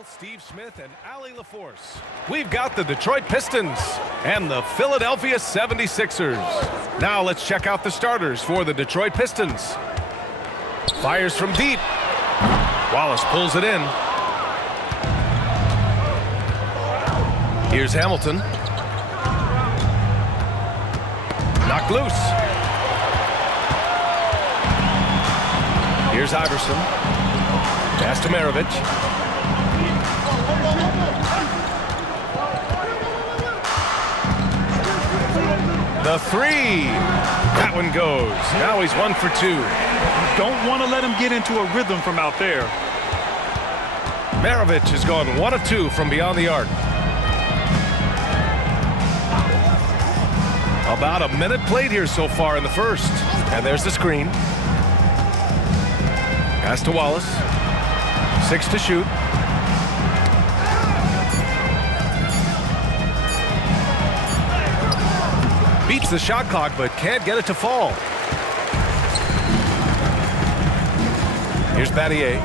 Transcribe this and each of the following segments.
Bell, Steve Smith, and Allie LaForce. We've got the Detroit Pistons and the Philadelphia 76ers. Now let's check out the starters for the Detroit Pistons. Fires from deep. Wallace pulls it in. Here's Hamilton. Knocked loose. Here's Iverson. Pass to Maravich. The three. That one goes. Now he's 1 for 2. Don't want to let him get into a rhythm from out there. Maravich has gone 1 of 2 from beyond the arc. About a minute played here so far in the first. And there's the screen. Pass to Wallace. 6 to shoot. Beats the shot clock, but can't get it to fall. Here's Battier.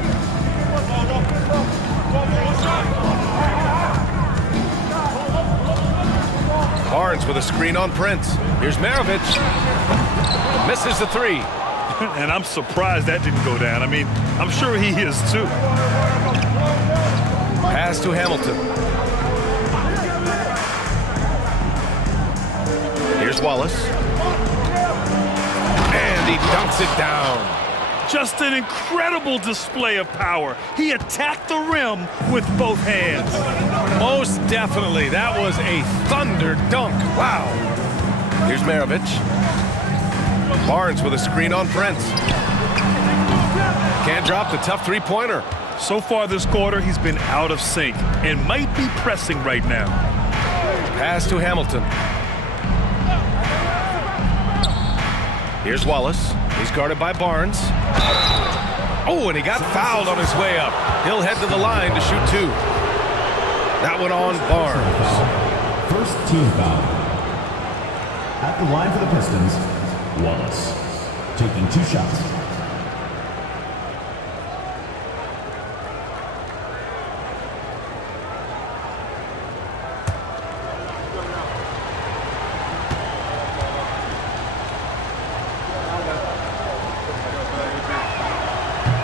Barnes with a screen on Prince. Here's Maravich. Misses the three. And I'm surprised that didn't go down. I mean, I'm sure he is too. Pass to Hamilton. Here's Wallace. And he dunks it down. Just an incredible display of power. He attacked the rim with both hands. Most definitely. That was a thunder dunk. Wow. Here's Maravich. Barnes with a screen on Prince. Can't drop the tough three-pointer. So far this quarter, he's been out of sync and might be pressing right now. Pass to Hamilton. Here's Wallace. He's guarded by Barnes. Oh, and he got fouled on his way up. He'll head to the line to shoot 2. That one on Barnes. First team foul. At the line for the Pistons, Wallace, taking 2 shots.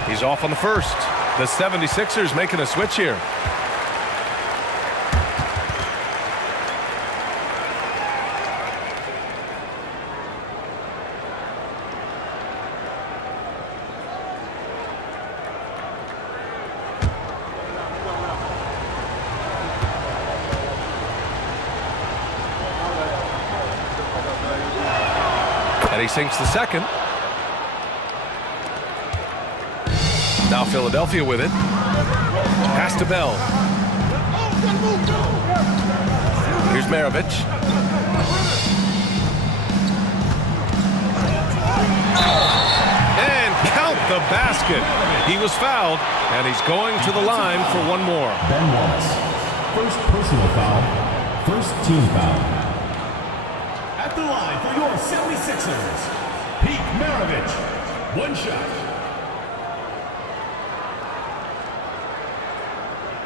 He's off on the first. The 76ers making a switch here. And he sinks the second. Now Philadelphia with it. Pass to Bell. Here's Maravich. And count the basket. He was fouled, and he's going to the line for one more. Ben Wallace, first personal foul, first team foul. At the line for your 76ers, Pete Maravich, 1 shot.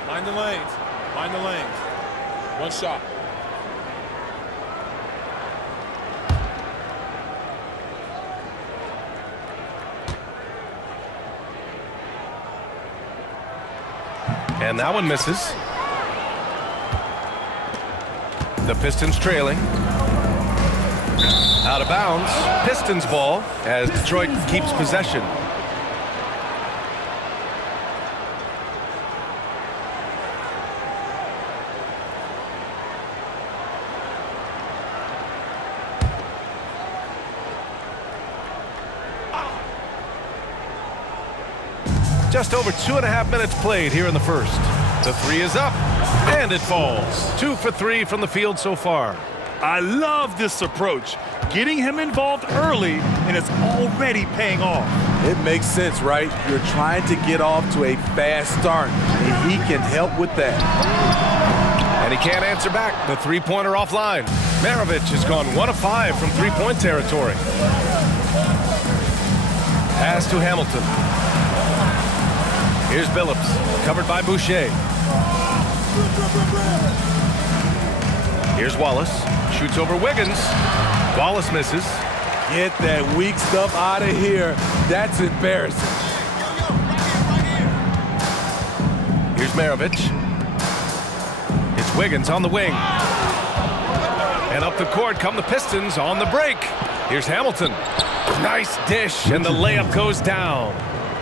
Mind the lanes. Mind the lanes. 1 shot. And that one misses. The Pistons trailing. Out of bounds. Pistons ball as Detroit keeps possession. Just over 2.5 minutes played here in the first. The three is up, and it falls. 2 for 3 from the field so far. I love this approach. Getting him involved early, and it's already paying off. It makes sense, right? You're trying to get off to a fast start, and he can help with that. And he can't answer back. The three-pointer offline. Maravich has gone 1 of 5 from three-point territory. Pass to Hamilton. Here's Billups, covered by Boucher. Here's Wallace. Shoots over Wiggins. Wallace misses. Get that weak stuff out of here. That's embarrassing. Here's Maravich. It's Wiggins on the wing. And up the court come the Pistons on the break. Here's Hamilton. Nice dish, and the layup goes down.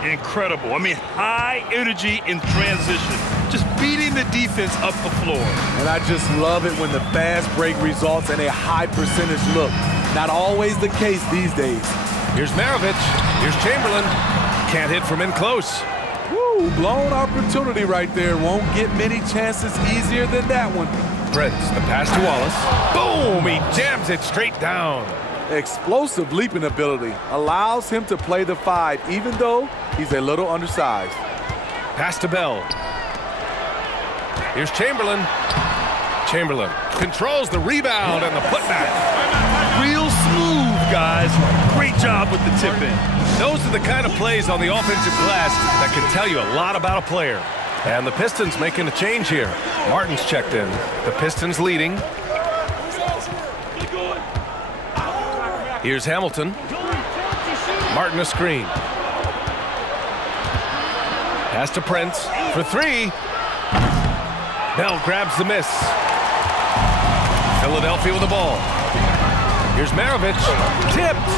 Incredible. I mean, high energy in transition. Just beating the defense up the floor. And I just love it when the fast break results in a high percentage look. Not always the case these days. Here's Maravich. Here's Chamberlain. Can't hit from in close. Woo, blown opportunity right there. Won't get many chances easier than that one. Prince, the pass to Wallace. Boom! He jams it straight down. Explosive leaping ability allows him to play the 5, even though he's a little undersized. Pass to Bell. Here's Chamberlain. Chamberlain controls the rebound and the putback. Real smooth, guys. Great job with the tip in. Those are the kind of plays on the offensive glass that can tell you a lot about a player. And the Pistons making a change here. Martin's checked in. The Pistons leading. Here's Hamilton. Martin a screen. Pass to Prince for 3. Bell grabs the miss. Philadelphia with the ball. Here's Maravich. Tipped.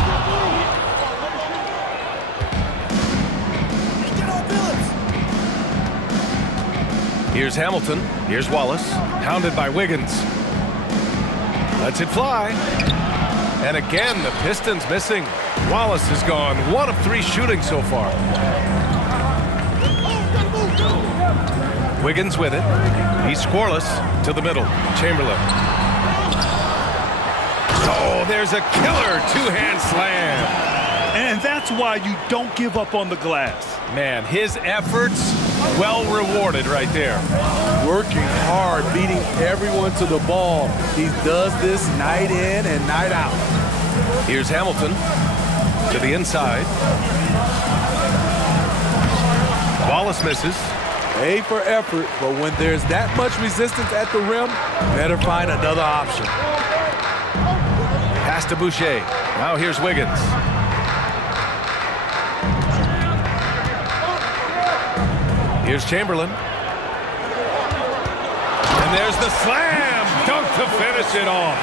Here's Hamilton. Here's Wallace. Hounded by Wiggins. Lets it fly. And again, the Pistons missing. Wallace has gone 1 of 3 shooting so far. Wiggins with it. He's scoreless to the middle. Chamberlain. Oh, there's a killer 2-hand slam. And that's why you don't give up on the glass. Man, his efforts well rewarded right there. Working hard, beating everyone to the ball. He does this night in and night out. Here's Hamilton to the inside. Wallace misses. A for effort, but when there's that much resistance at the rim, better find another option. Pass to Boucher. Now here's Wiggins. Here's Chamberlain. And there's the slam dunk to finish it off.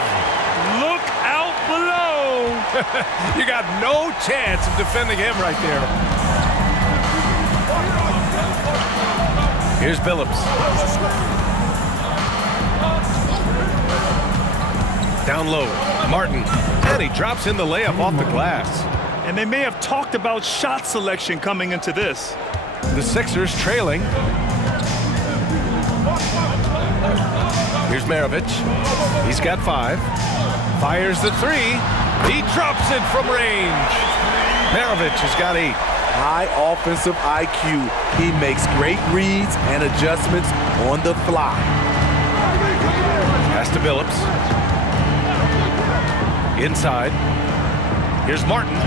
Look out below. You got no chance of defending him right there. Here's Billups. Down low, Martin. And he drops in the layup off the glass. And they may have talked about shot selection coming into this. The Sixers trailing. Here's Maravich. He's got 5. Fires the 3. He drops it from range. Maravich has got 8. High offensive IQ. He makes great reads and adjustments on the fly. Pass to Billups. Inside. Here's Martin.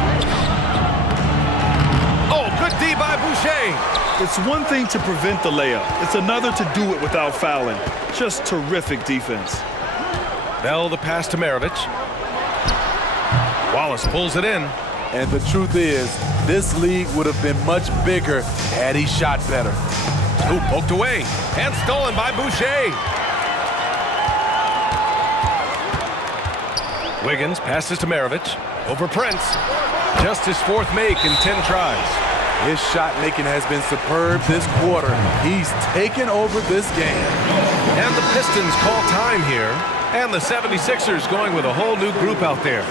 Oh, good D by Boucher. It's one thing to prevent the layup. It's another to do it without fouling. Just terrific defense. Bell the pass to Maravich. Wallace pulls it in. And the truth is, this league would have been much bigger had he shot better. Ooh, poked away and stolen by Boucher. Wiggins passes to Maravich. Over Prince. Just his 4th make in 10 tries. His shot making has been superb this quarter. He's taken over this game. And the Pistons call time here. And the 76ers going with a whole new group out there.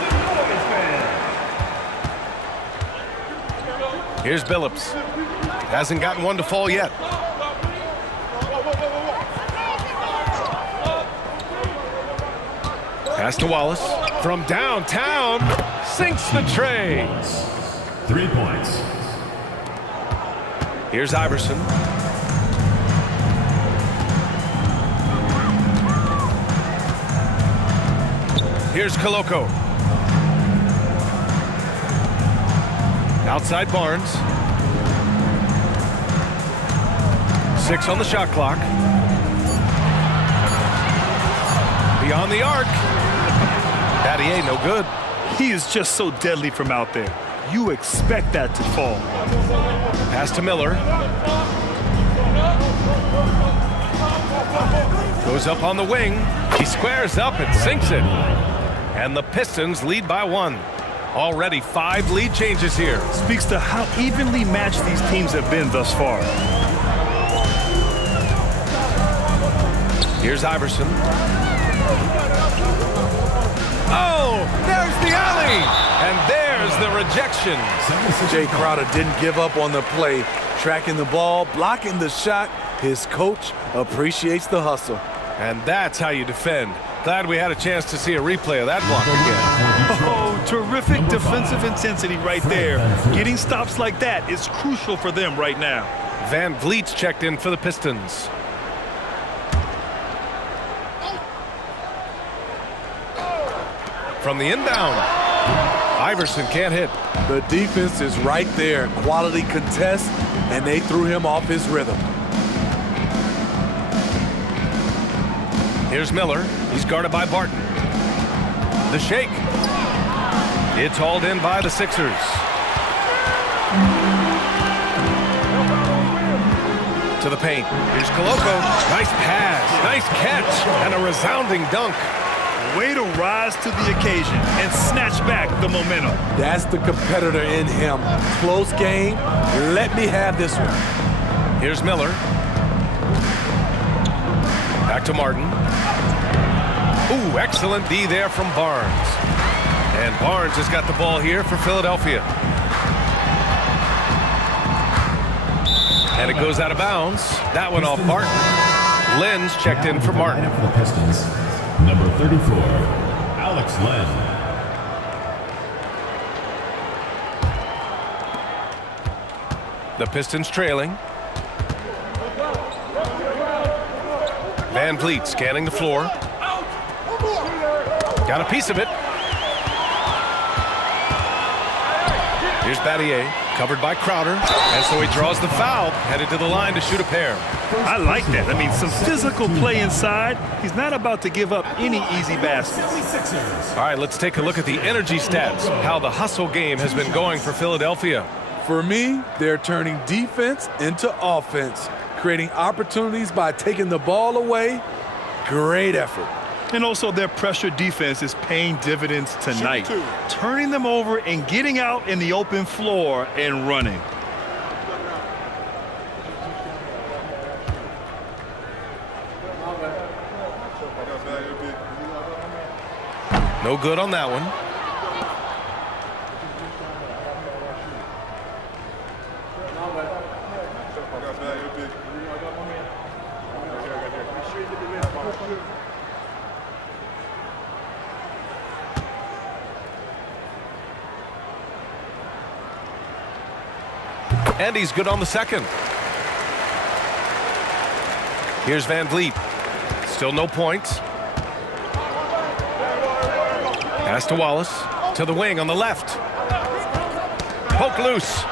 Here's Billups. Hasn't gotten one to fall yet. Pass to Wallace. From downtown, sinks the tray. 3 points. Here's Iverson. Here's Koloko. Outside Barnes. 6 on the shot clock. Beyond the arc. Battier, no good. He is just so deadly from out there. You expect that to fall. Pass to Miller. Goes up on the wing. He squares up and sinks it. And the Pistons lead by 1. Already 5 lead changes here. Speaks to how evenly matched these teams have been thus far. Here's Iverson. Oh, there's the alley. And there's the rejection. Jay Crowder didn't give up on the play. Tracking the ball, blocking the shot. His coach appreciates the hustle. And that's how you defend. Glad we had a chance to see a replay of that block again. Oh, terrific defensive intensity right there. Getting stops like that is crucial for them right now. Van Vliet's checked in for the Pistons. From the inbound, Iverson can't hit. The defense is right there. Quality contest, and they threw him off his rhythm. Here's Miller. He's guarded by Barton. The shake. It's hauled in by the Sixers. To the paint. Here's Koloko. Nice pass. Nice catch. And a resounding dunk. Way to rise to the occasion and snatch back the momentum. That's the competitor in him. Close game. Let me have this one. Here's Miller. Back to Martin. Ooh, excellent D there from Barnes. And Barnes has got the ball here for Philadelphia. And it goes out of bounds. That one off Barton. Lynn's checked in for Martin. For the Pistons, number 34, Alex Len. The Pistons trailing. Van Vliet scanning the floor. Got a piece of it. Here's Battier, covered by Crowder. And so he draws the foul, headed to the line to shoot a pair. I like that. I mean, some physical play inside. He's not about to give up any easy baskets. All right, let's take a look at the energy stats, how the hustle game has been going for Philadelphia. For me, they're turning defense into offense, creating opportunities by taking the ball away. Great effort. And also their pressure defense is paying dividends tonight. Turning them over and getting out in the open floor and running. No good on that one. And he's good on the second. Here's Van Vliet. Still no points. Pass to Wallace. To the wing on the left. Poke loose.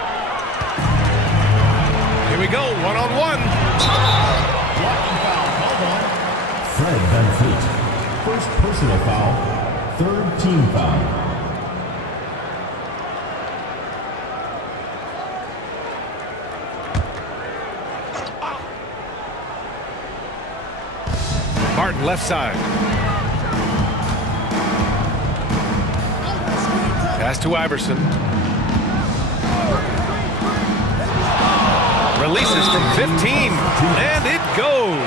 Here we go, one-on-one. Fred Van Vliet, first personal foul, third team foul. Martin left side. Pass to Iverson. Releases from 15, and it goes.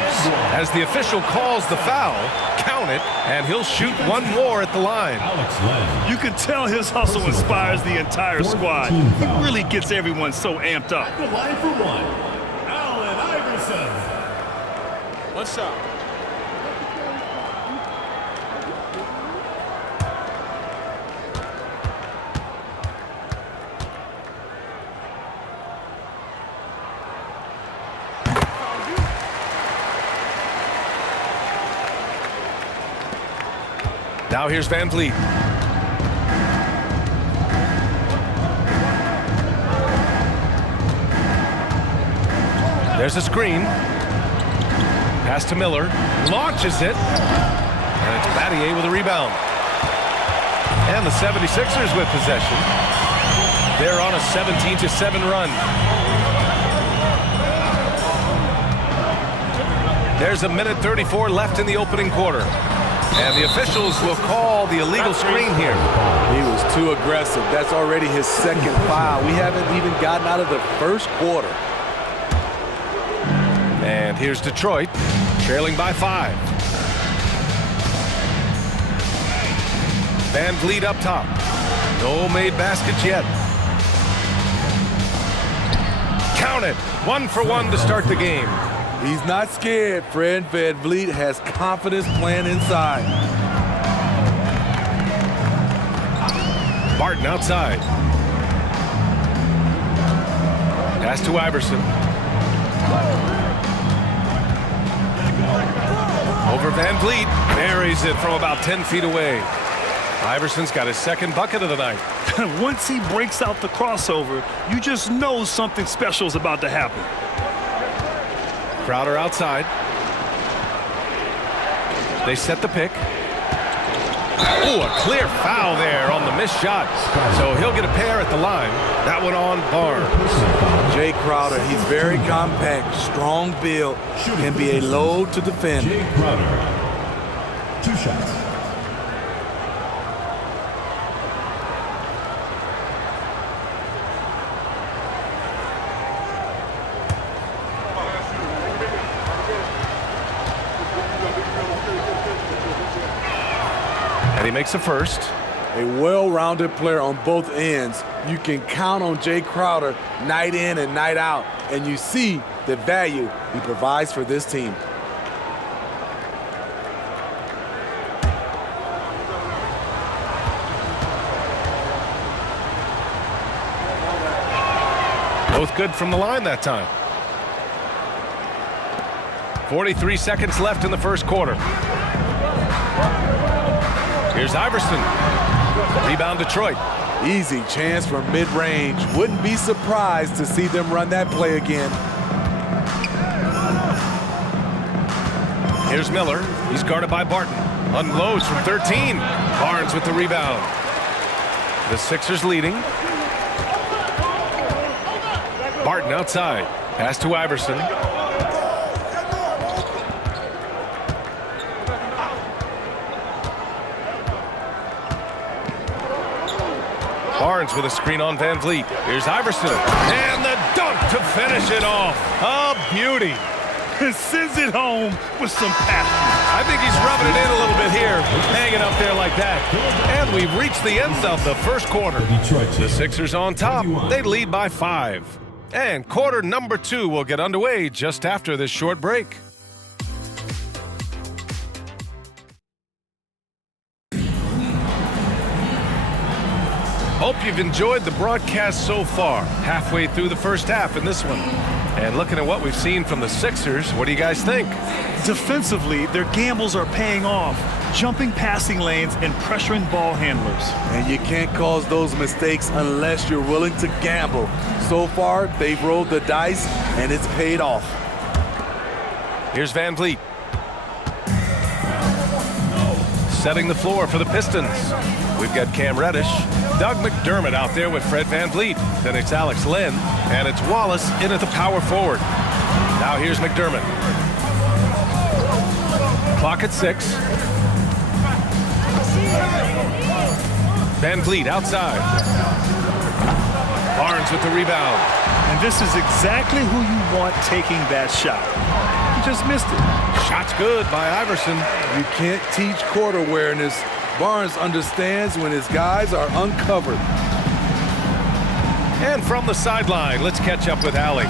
As the official calls the foul, count it, and he'll shoot one more at the line. Alex Len. You can tell his hustle inspires the entire squad. He really gets everyone so amped up. The line for one, Allen Iverson. One shot. Now here's Van Vliet. There's a screen. Pass to Miller. Launches it. And it's Battier with a rebound. And the 76ers with possession. They're on a 17-7 run. There's a minute 34 left in the opening quarter. And the officials will call the illegal screen here. He was too aggressive. That's already his second foul. We haven't even gotten out of the first quarter. And here's Detroit, trailing by 5. Van Vliet up top. No made baskets yet. Count it. 1 for 1 to start the game. He's not scared. Fred Van Vliet has confidence playing inside. Barton outside. Pass to Iverson. Over Van Vliet. Buries it from about 10 feet away. Iverson's got his second bucket of the night. Once he breaks out the crossover, you just know something special is about to happen. Crowder outside. They set the pick. Oh, a clear foul there on the missed shot. So he'll get a pair at the line. That one on Barnes. Jay Crowder, he's very compact, strong build, can be a load to defend. Jay Crowder. 2 shots. And he makes a first. A well-rounded player on both ends. You can count on Jay Crowder night in and night out, and you see the value he provides for this team. Both good from the line that time. 43 seconds left in the first quarter. Here's Iverson. Rebound Detroit. Easy chance from mid-range. Wouldn't be surprised to see them run that play again. Here's Miller. He's guarded by Barton. Unloads from 13. Barnes with the rebound. The Sixers leading. Barton outside. Pass to Iverson. Barnes with a screen on Van Vliet. Here's Iverson. And the dunk to finish it off. A beauty. Sends it home with some passion. I think he's rubbing it in a little bit here, hanging up there like that. And we've reached the end of the first quarter. The Sixers on top. They lead by 5. And quarter number 2 will get underway just after this short break. Hope you've enjoyed the broadcast so far. Halfway through the first half in this one. And looking at what we've seen from the Sixers, what do you guys think? Defensively, their gambles are paying off. Jumping passing lanes and pressuring ball handlers. And you can't cause those mistakes unless you're willing to gamble. So far, they've rolled the dice, and it's paid off. Here's Van Vliet. Setting the floor for the Pistons. We've got Cam Reddish. Doug McDermott out there with Fred Van Vliet. Then it's Alex Len. And it's Wallace in at the power forward. Now here's McDermott. Clock at 6. Van Vliet outside. Barnes with the rebound. And this is exactly who you want taking that shot. He just missed it. Shot's good by Iverson. You can't teach court awareness. Barnes understands when his guys are uncovered. And from the sideline, let's catch up with Allie.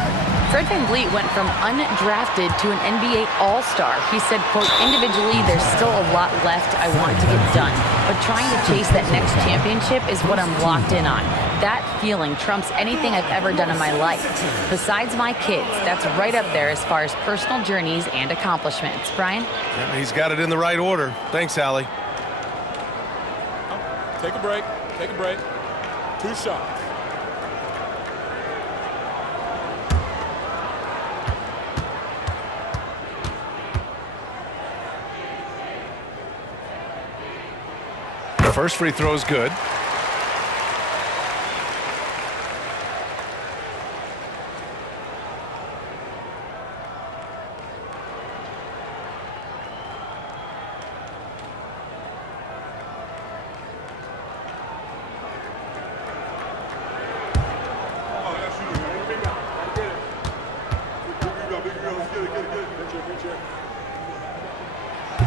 Fred Van Vliet went from undrafted to an NBA All-Star. He said, quote, individually, there's still a lot left I want to get done, but trying to chase that next championship is what I'm locked in on. That feeling trumps anything I've ever done in my life. Besides my kids, that's right up there as far as personal journeys and accomplishments. Brian? Yeah, he's got it in the right order. Thanks, Allie. Take a break. Take a break. 2 shots. First free throw is good.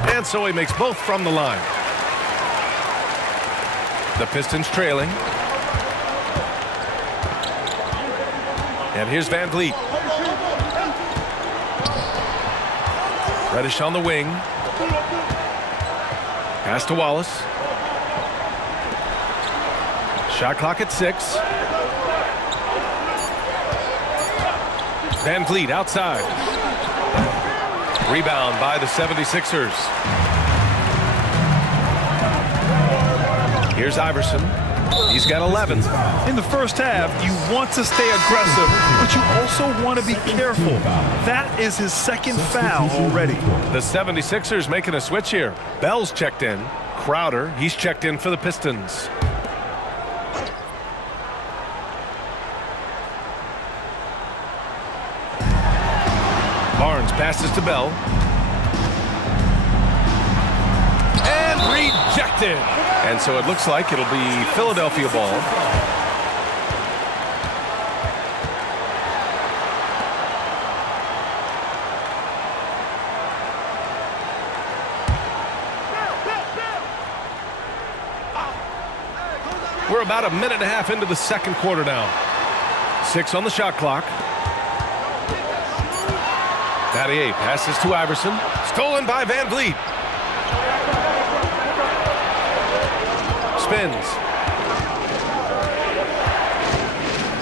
And so he makes both from the line. The Pistons trailing. And here's Van Vliet. Reddish on the wing. Pass to Wallace. Shot clock at 6. Van Vliet outside. Rebound by the 76ers. Here's Iverson. He's got 11. In the first half, you want to stay aggressive, but you also want to be careful. That is his second foul already. The 76ers making a switch here. Bell's checked in. Crowder, he's checked in for the Pistons. Barnes passes to Bell. And rejected. And so it looks like it'll be Philadelphia ball. We're about a minute and a half into the second quarter now. 6 on the shot clock. Battier passes to Iverson. Stolen by Van Vliet. Spins.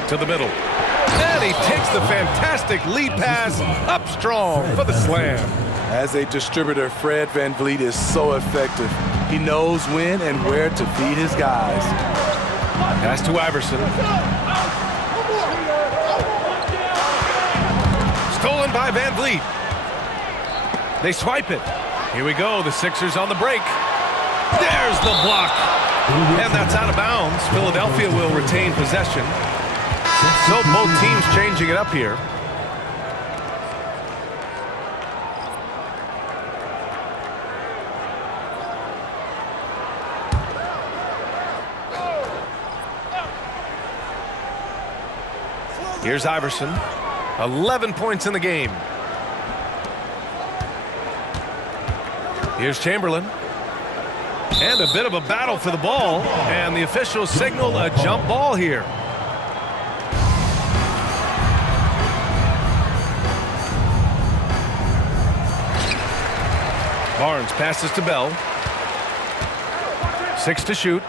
To the middle. And he takes the fantastic lead pass up strong for the slam. As a distributor, Fred Van Vliet is so effective. He knows when and where to feed his guys. Pass to Iverson. Stolen by Van Vliet. They swipe it. Here we go. The Sixers on the break. There's the block. And that's out of bounds. Philadelphia will retain possession. So both teams changing it up here. Here's Iverson. 11 points in the game. Here's Chamberlain. And a bit of a battle for the ball. And the officials signal a jump ball here. Barnes passes to Bell. 6 to shoot.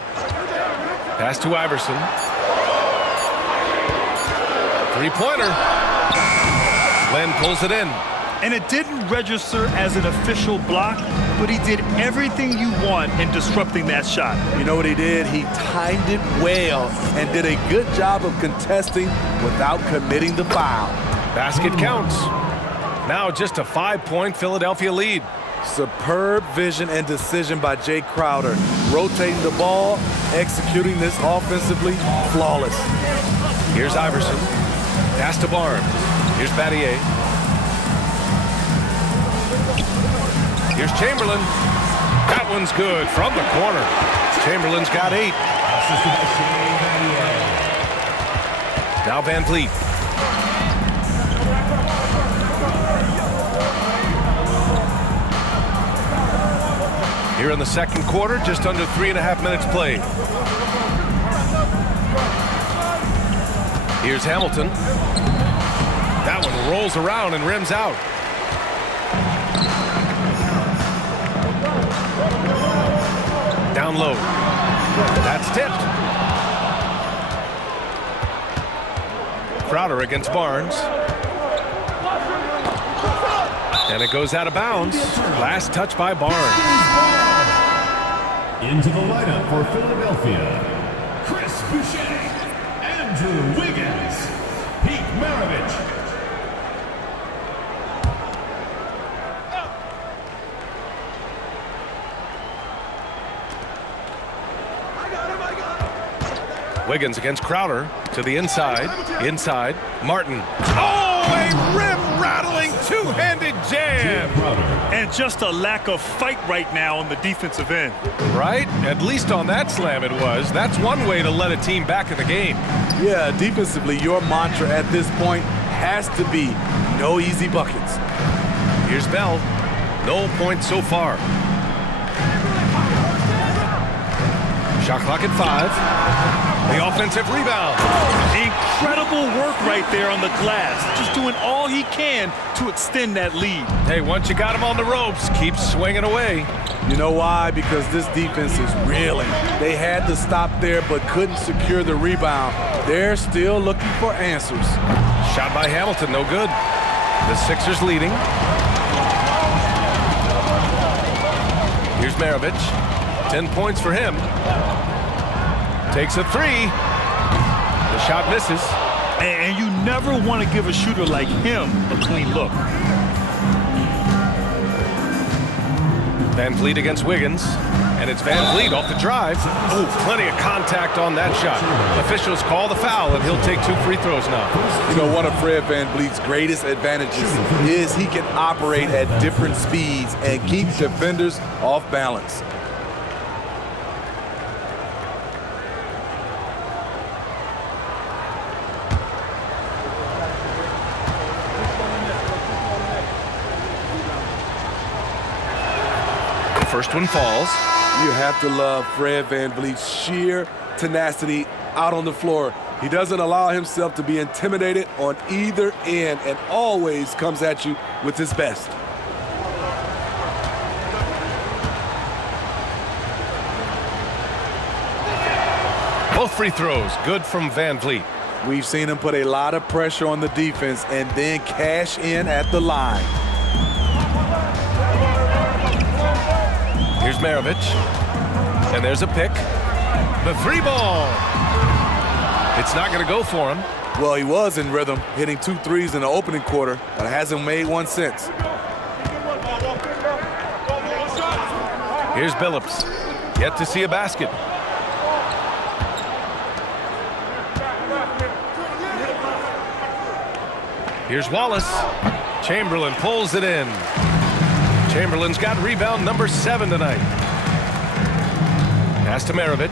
Pass to Iverson. Three-pointer. Len pulls it in. And it didn't register as an official block, but he did everything you want in disrupting that shot. You know what he did? He timed it well and did a good job of contesting without committing the foul. Basket counts. Now just a 5-point Philadelphia lead. Superb vision and decision by Jay Crowder. Rotating the ball, executing this offensively flawless. Here's Iverson. Pass to Barnes. Here's Battier. Here's Chamberlain. That one's good from the corner. Chamberlain's got 8. Now Van Vliet. Here in the second quarter, just under 3.5 minutes played. Here's Hamilton. That one rolls around and rims out. Down low. That's tipped. Crowder against Barnes. And it goes out of bounds. Last touch by Barnes. Into the lineup for Philadelphia, Chris Boucher, Andrew Wiggins, Pete Maravich. Wiggins against Crowder to the inside. Inside. Martin. Oh, a rim-rattling two-handed jam. And just a lack of fight right now on the defensive end. Right? At least on that slam it was. That's one way to let a team back in the game. Yeah, defensively, your mantra at this point has to be no easy buckets. Here's Bell. No points so far. Shot clock at 5. The offensive rebound. Incredible work right there on the glass. Just doing all he can to extend that lead. Hey, once you got him on the ropes, keep swinging away. You know why? Because this defense is reeling. They had to stop there but couldn't secure the rebound. They're still looking for answers. Shot by Hamilton, no good. The Sixers leading. Here's Maravich. 10 points for him. Takes a 3. The shot misses. And you never want to give a shooter like him a clean look. Van Vliet against Wiggins. And it's Van Vliet off the drive. Oh, plenty of contact on that shot. Officials call the foul, and he'll take 2 free throws now. You know, one of Fred VanVleet's greatest advantages is he can operate at different speeds and keep defenders off balance. First one falls. You have to love Fred VanVleet's sheer tenacity out on the floor. He doesn't allow himself to be intimidated on either end and always comes at you with his best. Both free throws, good from Van Vliet. We've seen him put a lot of pressure on the defense and then cash in at the line. Here's Maravich. And there's a pick. The 3 ball. It's not going to go for him. Well, he was in rhythm, hitting 2 threes in the opening quarter, but hasn't made one since. Here's Billups. Yet to see a basket. Here's Wallace. Chamberlain pulls it in. Chamberlain's got rebound number 7 tonight. Pass to Maravich.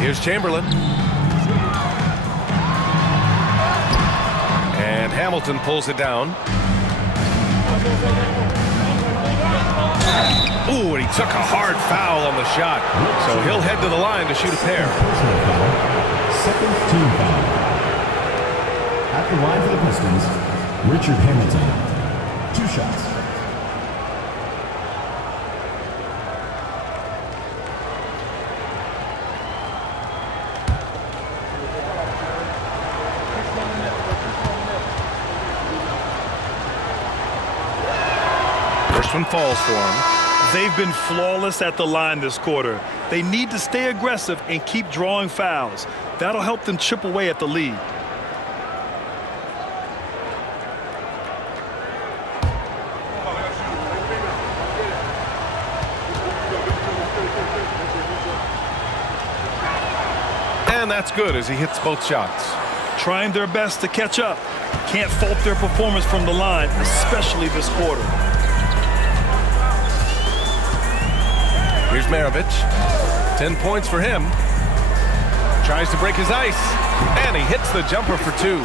Here's Chamberlain. And Hamilton pulls it down. Ooh, and he took a hard foul on the shot. So he'll head to the line to shoot a pair. Second team foul. At the line for the Pistons, Richard Hamilton. 2 shots. First one falls for him. They've been flawless at the line this quarter. They need to stay aggressive and keep drawing fouls. That'll help them chip away at the lead. And that's good as he hits both shots. Trying their best to catch up. Can't fault their performance from the line, especially this quarter. Here's Maravich. 10 points for him. Tries to break his ice. And he hits the jumper for 2.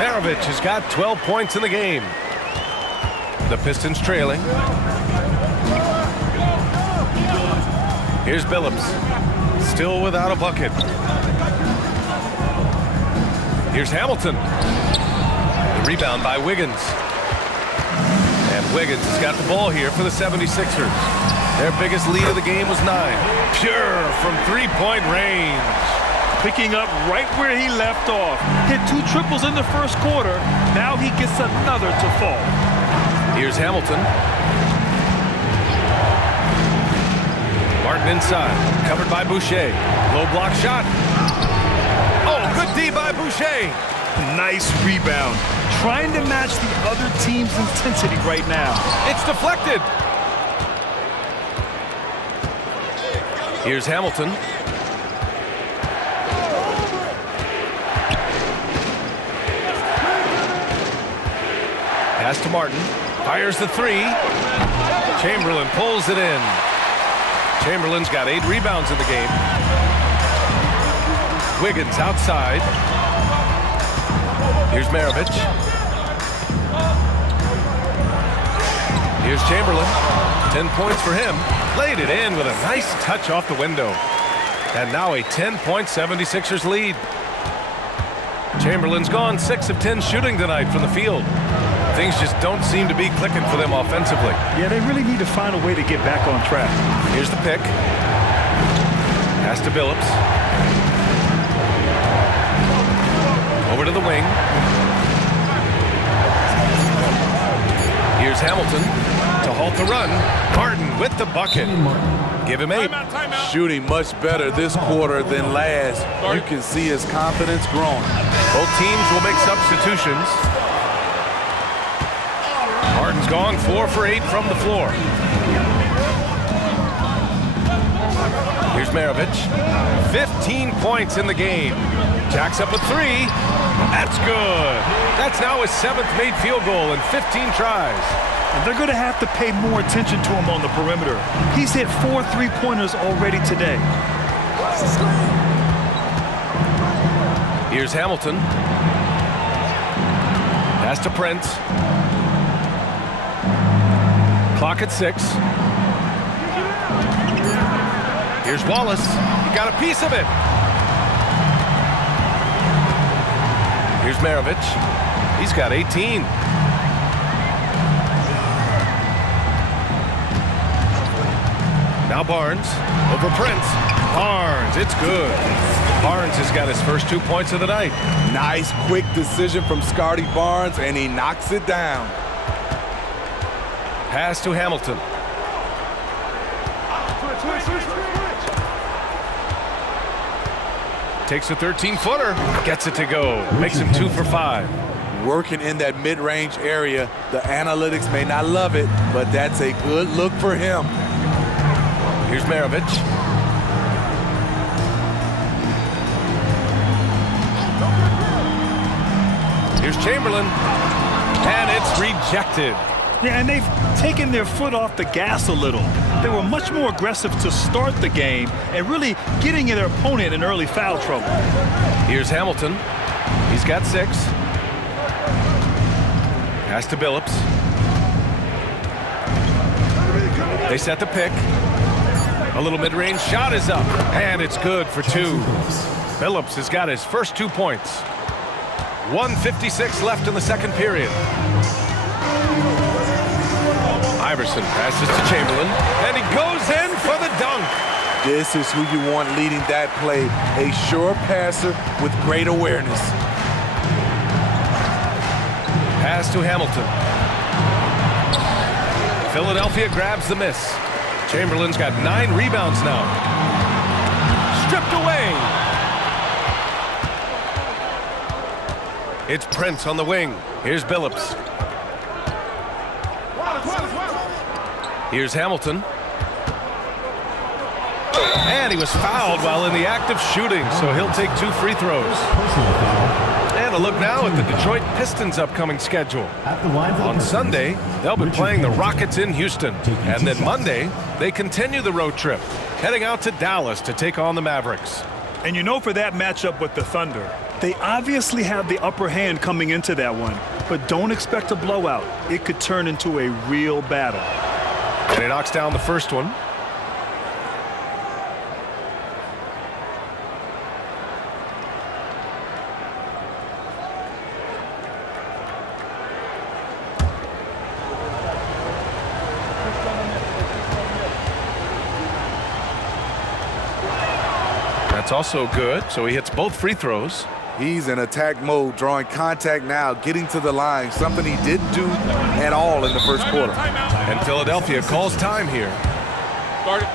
Maravich has got 12 points in the game. The Pistons trailing. Here's Billups. Still without a bucket. Here's Hamilton. The rebound by Wiggins. And Wiggins has got the ball here for the 76ers. Their biggest lead of the game was 9. Pure from 3-point range. Picking up right where he left off. Hit 2 triples in the first quarter. Now he gets another to fall. Here's Hamilton. Martin inside. Covered by Boucher. Low block shot. Oh, good D by Boucher. Nice rebound. Trying to match the other team's intensity right now. It's deflected. Here's Hamilton. Pass to Martin. Fires the three. Chamberlain pulls it in. Chamberlain's got 8 rebounds in the game. Wiggins outside. Here's Maravich. Here's Chamberlain. 10 points for him. Laid it in with a nice touch off the window. And now a 10-point 76ers lead. Chamberlain's gone 6 of 10 shooting tonight from the field. Things just don't seem to be clicking for them offensively. Yeah, they really need to find a way to get back on track. Here's the pick. Pass to Billups. Over to the wing. Here's Hamilton to halt the run. Martin with the bucket. Give him 8. Timeout. Shooting much better this quarter than last. You can see his confidence growing. Both teams will make substitutions. Martin's gone 4 for 8 from the floor. Here's Maravich. 15 points in the game. Jacks up a 3. That's good. That's now his 7th made field goal in 15 tries. And they're going to have to pay more attention to him on the perimeter. He's hit 4 3-pointers already today. Here's Hamilton. Pass to Prince. Clock at 6. Here's Wallace. He got a piece of it. Here's Maravich. He's got 18. Now Barnes over Prince. Barnes, it's good. Barnes has got his first 2 points of the night. Nice quick decision from Scotty Barnes, and he knocks it down. Pass to Hamilton. Takes a 13-footer. Gets it to go. Makes him 2 for 5. Working in that mid-range area. The analytics may not love it, but that's a good look for him. Here's Maravich. Here's Chamberlain. And it's rejected. Yeah, and they've taken their foot off the gas a little. They were much more aggressive to start the game and really getting their opponent in early foul trouble. Here's Hamilton. He's got 6. Pass to Billups. They set the pick. A little mid-range shot is up, and it's good for 2. Billups has got his first 2 points. 1:56 left in the second period. Iverson passes to Chamberlain, and he goes in for the dunk. This is who you want leading that play. A sure passer with great awareness. Pass to Hamilton. Philadelphia grabs the miss. Chamberlain's got 9 rebounds now. Stripped away. It's Prince on the wing. Here's Billups. Here's Hamilton. And he was fouled while in the act of shooting, so he'll take 2 free throws. And a look now at the Detroit Pistons' upcoming schedule. On Sunday, they'll be playing the Rockets in Houston. And then Monday, they continue the road trip, heading out to Dallas to take on the Mavericks. And you know, for that matchup with the Thunder, they obviously have the upper hand coming into that one. But don't expect a blowout. It could turn into a real battle. And he knocks down the first one. That's also good, so he hits both free throws. He's in attack mode, drawing contact now, getting to the line, something he didn't do at all in the first quarter. And Philadelphia calls time here. Guard it.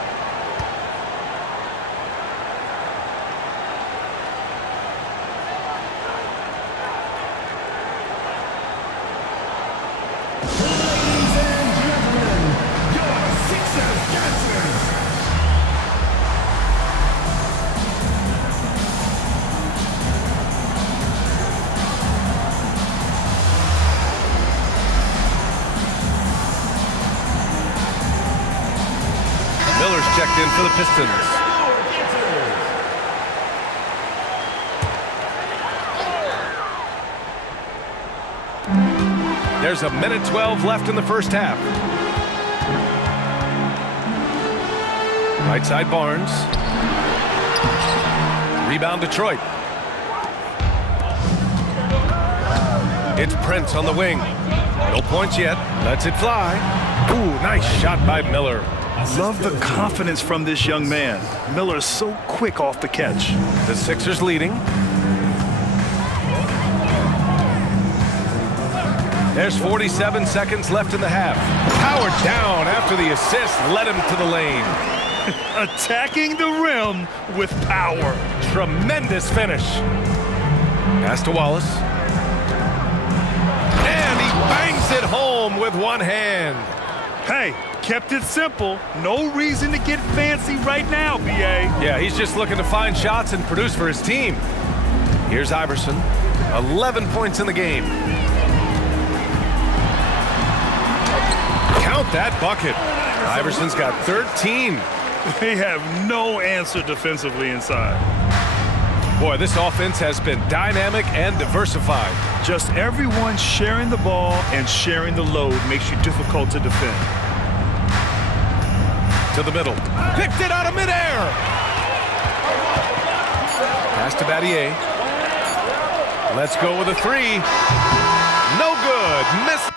checked in for the Pistons. There's a minute 12 left in the first half. Right side Barnes. Rebound Detroit. It's Prince on the wing. No points yet. Lets it fly. Ooh, nice shot by Miller. Love the confidence from this young man. Miller's so quick off the catch. The Sixers leading. There's 47 seconds left in the half. Powered down after the assist led him to the lane. Attacking the rim with power. Tremendous finish. Pass to Wallace. And he bangs it home with one hand. Hey, kept it simple. No reason to get fancy right now, B.A. Yeah, he's just looking to find shots and produce for his team. Here's Iverson. 11 points in the game. Count that bucket. Iverson's got 13. They have no answer defensively inside. Boy, this offense has been dynamic and diversified. Just everyone sharing the ball and sharing the load makes you difficult to defend. To the middle. Picked it out of midair. Pass to Battier. Let's go with a three. No good. Missed.